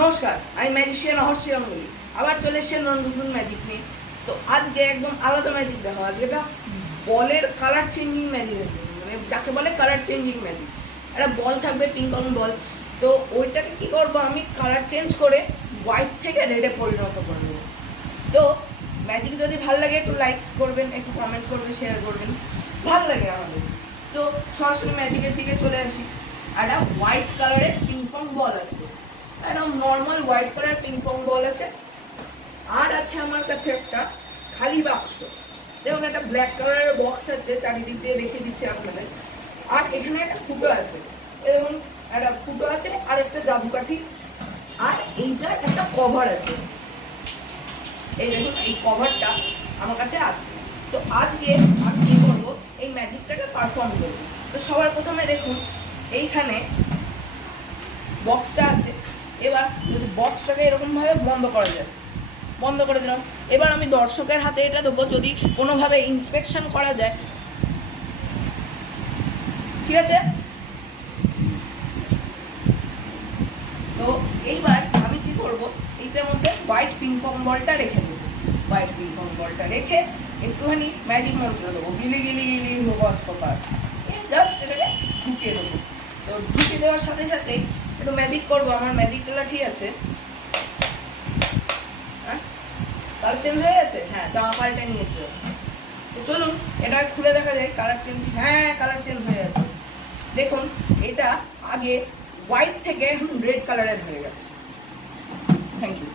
নমস্কার, আমি ম্যাজিশিয়ান অহর্ষি গাঙ্গুলি। আবার চলে এসেছেন নতুন ম্যাজিক নিয়ে। তো আজকে একদম আলাদা ম্যাজিক দেখো। আজকে এটা বলের কালার চেঞ্জিং ম্যাজিক, মানে যাকে বলে কালার চেঞ্জিং ম্যাজিক। একটা বল থাকবে, পিঙ্ক বল। তো ওইটাকে কি করবো, আমি কালার চেঞ্জ করে হোয়াইট থেকে রেডে পরিণত করে দেবো। তো ম্যাজিক যদি ভালো লাগে একটু লাইক করবেন, একটু কমেন্ট করবেন, শেয়ার করবেন, ভালো লাগে আমাদের। তো সরাসরি ম্যাজিকের দিকে চলে আসি। একটা হোয়াইট কালারের পিং বল আছে, একদম normal white colour ping pong ball আছে। আর আছে আমার কাছে একটা খালি বাক্স, যেমন একটা ব্ল্যাক কালারের বক্স আছে, চারিদিক দিয়ে দেখিয়ে দিচ্ছে আপনাদের। আর এখানে একটা ফুটো আছে, এবং একটা ফুটো আছে, আর একটা জাদুকাঠি, আর এইটার একটা কভার আছে। এই দেখুন, এই কভারটা আমার কাছে আছে। তো আজকে আমি কি করবো, এই ম্যাজিকটাকে পারফর্ম করবো। তো সবার প্রথমে দেখুন, এইখানে বক্সটা আছে। এবার যদি বক্সটাকে এরকমভাবে বন্ধ করা যায়, বন্ধ করে দিলাম। এবার আমি দর্শকের হাতে এটা দেবো, যদি কোনোভাবে ইন্সপেকশন করা যায়। ঠিক আছে, তো এইবার আমি কি করব, এইটার মধ্যে হোয়াইট পিং পং বলটা রেখে দেবো। হোয়াইট পিং পং বলটা রেখে একটুখানি ম্যাজিক মন্ত্র দেবো, গিলি গিলি গিলি ফোকাস ফোকাস, জাস্ট এটাকে ঢুকিয়ে দেবো। তো ঢুকিয়ে দেওয়ার সাথে সাথেই একটু ম্যাজিক করবো। আমার ম্যাজিকটা ঠিক আছে, হ্যাঁ কালার চেঞ্জ হয়ে গেছে। হ্যাঁ, জামা পাল্টে নিয়েছে। তো চলুন এটা খুলে দেখা যায় কালার চেঞ্জ। হ্যাঁ, কালার চেঞ্জ হয়ে গেছে। দেখুন, এটা আগে হোয়াইট থেকে এখন রেড কালারের হয়ে গেছে। Thank you.